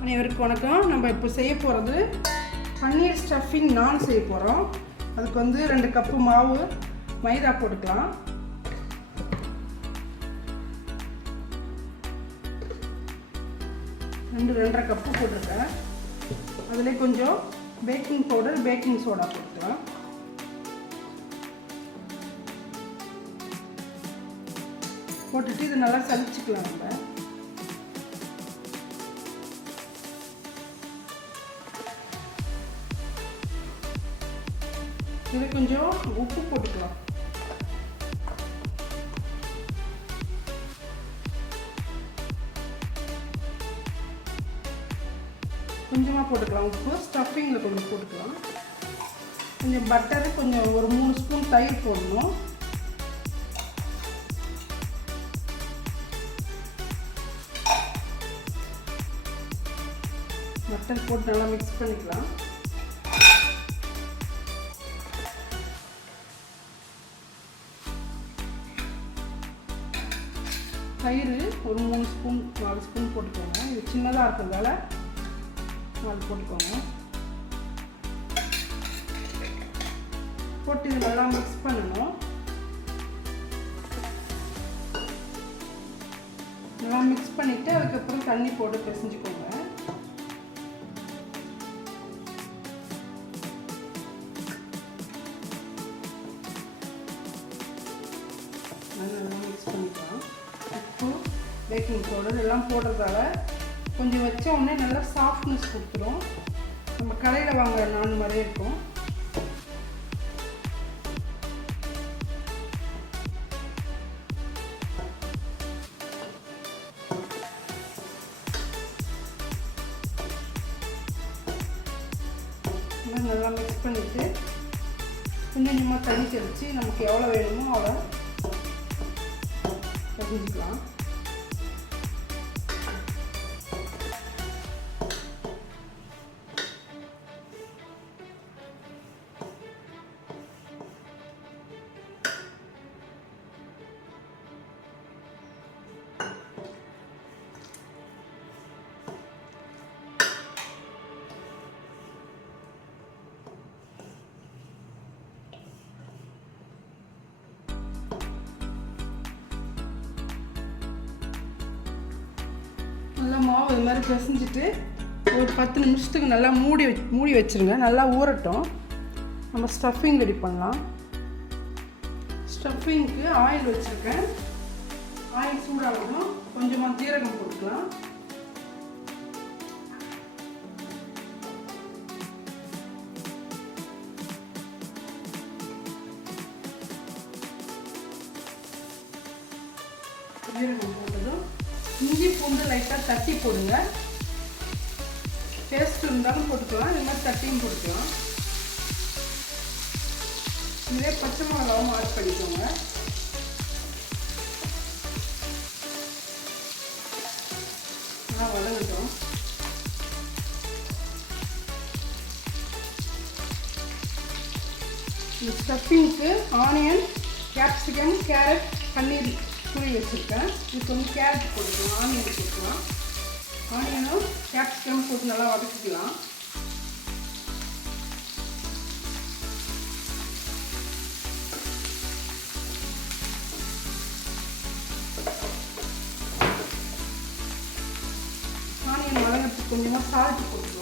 அனைவருக்கும் வணக்கம். நம்ம இப்போ செய்ய போகிறது பன்னீர் ஸ்டஃபிங் நான் செய்ய போகிறோம். அதுக்கு வந்து 2 கப்பு மாவு மைதா போட்டுக்கலாம். ரெண்டரை கப்பு போட்டிருக்கேன். அதில் கொஞ்சம் பேக்கிங் பவுடர், பேக்கிங் சோடா போட்டுக்கலாம். போட்டுட்டு இது நல்லா சலிச்சுக்கலாம். நம்ம இதில் கொஞ்சம் உப்பு போட்டுக்கலாம். கொஞ்சமாக போட்டுக்கலாம் உப்பு. ஸ்டஃபிங்கில் கொஞ்சம் போட்டுக்கலாம். கொஞ்சம் பட்டரு, கொஞ்சம் ஒரு 3 ஸ்பூன் தயிர் போடணும். பட்டர் போட்டு நல்லா மிக்ஸ் பண்ணிக்கலாம். தயிர் ஒரு 3 ஸ்பூன் 4 ஸ்பூன் போட்டுக்கோங்க. இது சின்னதாக இருக்கிறதால 4 போட்டுக்கோங்க. போட்டு இது நல்லா மிக்ஸ் பண்ணணும். நல்லா மிக்ஸ் பண்ணிவிட்டு அதுக்கப்புறம் தண்ணி போட்டு பிசைஞ்சுக்கோங்க. நல்லா மிக்ஸ் பண்ணிக்கலாம். உப்பு, பேக்கிங் பவுடர் எல்லாம் போடுறதால கொஞ்சம் வச்ச உடனே நல்லா சாஃப்ட்னஸ் கொடுத்துரும். நம்ம கடையில் வாங்குற நான் மாதிரியே இருக்கும். நல்லா மிக்ஸ் பண்ணிவிட்டு கொஞ்சம் கொஞ்சமாக தண்ணி தெளித்து நமக்கு எவ்வளோ வேணுமோ அவ்வளோ செஞ்சுக்கலாம். நல்லா மாவு இது மாதிரி பிசைஞ்சிட்டு ஒரு 10 நிமிஷத்துக்கு நல்லா மூடி வச்சுருங்க. நல்லா ஊறட்டும். நம்ம ஸ்டஃபிங் ரெடி பண்ணலாம். ஸ்டஃபிங்க்கு ஆயில் வச்சுருக்கேன். ஆயில் சூடாகணும். கொஞ்சமாக ஜீரகம் போட்டுக்கலாம். ஜீரகம் போட்டதும் இஞ்சி பூண்டு லைட்டாக தட்டி போடுங்க. டேஸ்ட் இருந்தாலும் போட்டுக்கலாம், இது மாதிரி தட்டியும் போட்டுக்கலாம். இதே பச்சை மிளகாவும் ஆட் பண்ணிக்கோங்க. நல்லா வதங்கட்டும். இந்த ஸ்டஃபிங்க்கு ஆனியன், கேப்சிகம், கேரட், பன்னீர் துணி வச்சுருக்கேன். இதுக்கு வந்து கேரட் போட்டுக்கலாம், ஆனியன் போட்டுக்கலாம். ஆனியனும் கேப்சிகம் போட்டு நல்லா வதக்கிக்கலாம். ஆனியன் வதங்கிறதுக்கு கொஞ்சமாக சால்ட் போட்டுக்கலாம்.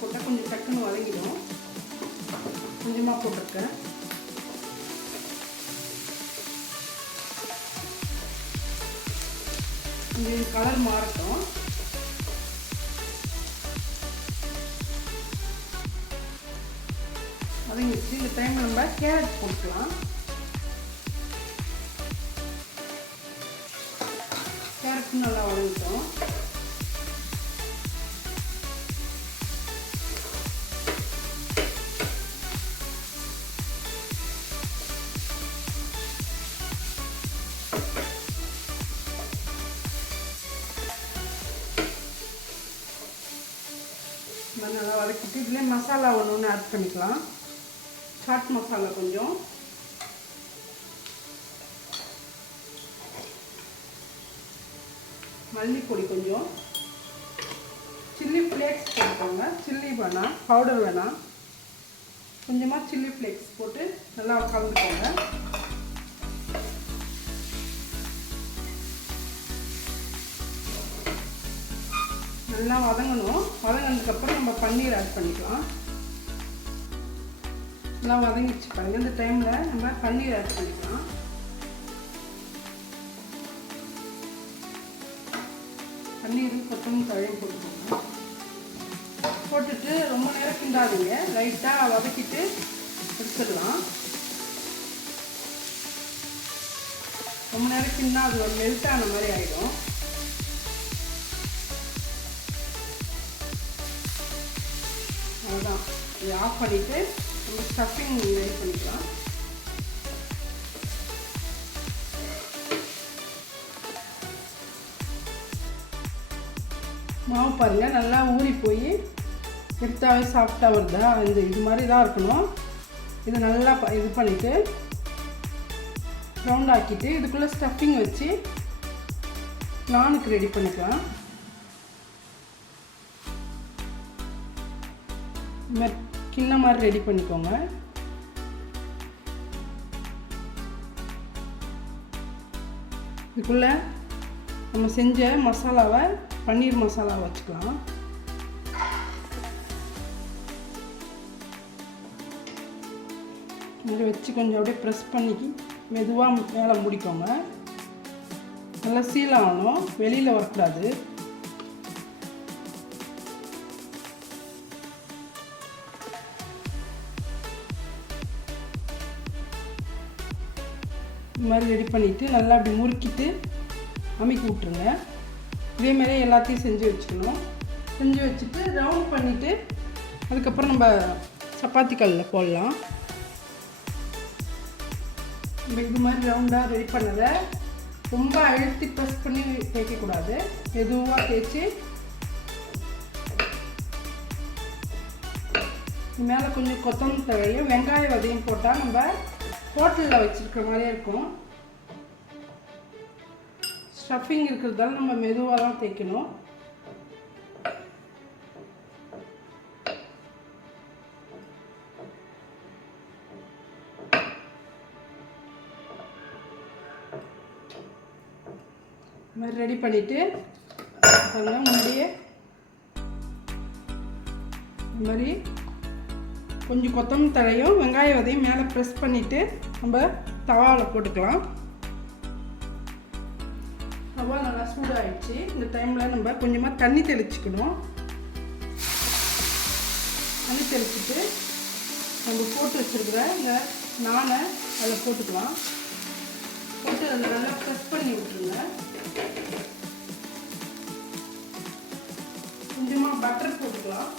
போட்டால் கொஞ்சம் டக்குன்னு வதங்கிடும். கொஞ்சமாக போட்டிருக்கேன். கொஞ்சம் கலர் மாறட்டும். வதங்கிடுச்சு. இந்த டைம் நம்ம கேரட் போட்டுக்கலாம். கேரட் நல்லா வதங்கிட்டோம். நல்லா வதக்கிட்டு இதில் மசாலா ஒன்று ஆட் பண்ணிக்கலாம். சாட் மசாலா கொஞ்சம், மல்லிப்பொடி கொஞ்சம், சில்லி ஃப்ளேக்ஸ் போட்டுக்கோங்க. சில்லி வேணாம், பவுடர் வேணாம், கொஞ்சமாக சில்லி ஃப்ளேக்ஸ் போட்டு நல்லா கலந்துக்கோங்க. நல்லா வதங்கணும். வதங்கினதுக்கப்புறம் நம்ம பன்னீர் ஆட் பண்ணிக்கலாம். நல்லா வதங்கிச்சு பாருங்கள். இந்த டைமில் நம்ம பன்னீர் ஆட் பண்ணிக்கலாம். பன்னீர் கொத்தமல்லி தழையும் போட்டுக்கோங்க. போட்டுட்டு ரொம்ப நேரம் கிண்டாதீங்க, லைட்டாக வதக்கிட்டு எடுத்துடலாம். ரொம்ப நேரம் கிண்டா அது ஒரு மெல்ட் ஆன மாதிரி ஆகிடும். அதுதான், இதை ஆஃப் பண்ணிவிட்டு நம்ம ஸ்டஃபிங் ரெடி பண்ணிக்கலாம். மாவு பாருங்கள் நல்லா ஊறி போய் எடுத்தாவே சாஃப்டாக வருதா? இது மாதிரி தான் இருக்கணும். இதை நல்லா இது பண்ணிவிட்டு ரவுண்ட் ஆக்கிட்டு இதுக்குள்ளே ஸ்டஃபிங் வச்சு நானுக்கு ரெடி பண்ணிக்கலாம். கிண்ண மாதிரி ரெடி பண்ணிக்கோங்க. இதுக்குள்ளே நம்ம செஞ்ச மசாலாவை, பன்னீர் மசாலா வச்சுக்கலாம். இங்கே வச்சு கொஞ்சம் அப்படியே ப்ரெஸ் பண்ணி மெதுவாக மேலே முடிக்கோங்க. நல்லா சீல் ஆகணும், வெளியில் வரக்கூடாது. இது மாதிரி ரெடி பண்ணிவிட்டு நல்லா அப்படி முறுக்கிட்டு அமுக்கி விட்ருங்க. இதேமாதிரி எல்லாத்தையும் செஞ்சு வச்சுக்கணும். செஞ்சு வச்சுட்டு ரவுண்ட் பண்ணிவிட்டு அதுக்கப்புறம் நம்ம சப்பாத்தி கல்லில் போடலாம். நம்ம இது மாதிரி ரவுண்டாக ரெடி பண்ணதை ரொம்ப அழுத்தி ப்ரெஸ் பண்ணி தேய்க்கக்கூடாது. மெதுவாக தேய்ச்சி மேலே கொஞ்சம் கொத்தமல்லி தழையும் வெங்காய வதையும் போட்டால் நம்ம ஹோட்டலில் வச்சுருக்கிற மாதிரியே இருக்கும். ஸ்டஃபிங் இருக்கிறதால நம்ம மெதுவாக தான் தேய்க்கணும். இது மாதிரி ரெடி பண்ணிவிட்டு பாருங்கள், முன்னாடியே இது மாதிரி கொஞ்சம் கொத்தமல்லி தழையும் வெங்காய வதையும் மேலே ப்ரெஸ் பண்ணிவிட்டு நம்ம தவாவில் போட்டுக்கலாம். தவா நல்லா சூடாகிடுச்சு. இந்த டைமில் நம்ம கொஞ்சமாக தண்ணி தெளிச்சுக்கணும். தண்ணி தெளிச்சுட்டு நம்ம போட்டு வச்சுருக்கிற இந்த நானை அதில் போட்டுக்கலாம். போட்டு அதில் நல்லா ப்ரெஸ் பண்ணி விட்டுருங்க. கொஞ்சமாக பட்டர் போட்டுக்கலாம்.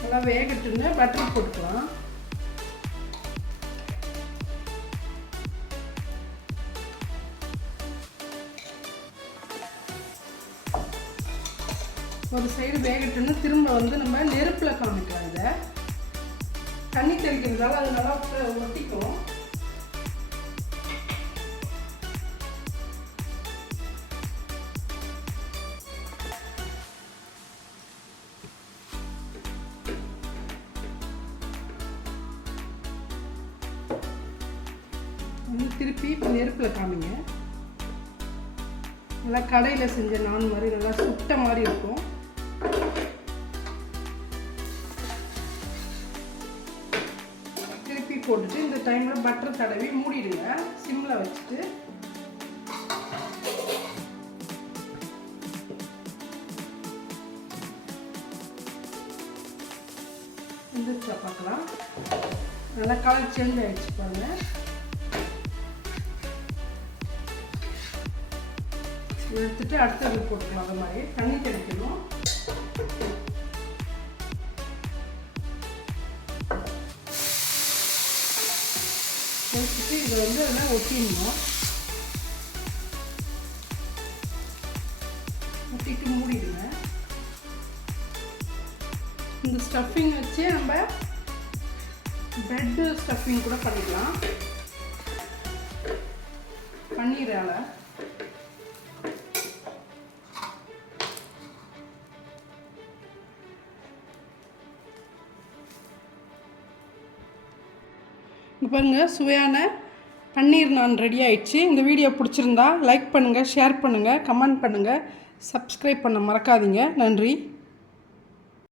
நல்லா வேகட்டுன்னு பட்டர் போட்டுக்கலாம். ஒரு சைடு வேகட்டுன்னு திரும்ப வந்து நம்ம நெருப்பில் காமிக்கலாம். இதை தண்ணி தெளிக்கிறதால அது நல்லா ஒட்டிக்கும். திருப்பி இப்போ நெருப்பில் காமிங்க. நல்லா கடையில் செஞ்ச நான் மாதிரி நல்லா சுட்ட மாதிரி இருக்கும். திருப்பி போட்டுட்டு இந்த டைமில் பட்டர் தடவி மூடிடுங்க. சிம்மில் வச்சுட்டு எந்திரிச்சா பார்க்கலாம். நல்லா கலர் சேஞ்ச் ஆகிடுச்சு பாருங்கள். எடுத்துட்டு அடுத்தது போட்டுக்கலாம். அது மாதிரி தண்ணி தெளிக்கணும். தெளிச்சுட்டு இதை வந்து அதெல்லாம் ஒட்டிடணும். ஊற்றிட்டு மூடிடுங்க. இந்த ஸ்டஃபிங் வச்சு நம்ம பிரெட்டு ஸ்டஃபிங் கூட பண்ணிடலாம். பன்னீரால் இங்கே பாருங்கள், சுவையான பன்னீர் நான் ரெடி ஆயிடுச்சு. இந்த வீடியோ பிடிச்சிருந்தா லைக் பண்ணுங்கள், ஷேர் பண்ணுங்கள், கமெண்ட் பண்ணுங்கள், சப்ஸ்கிரைப் பண்ண மறக்காதீங்க. நன்றி.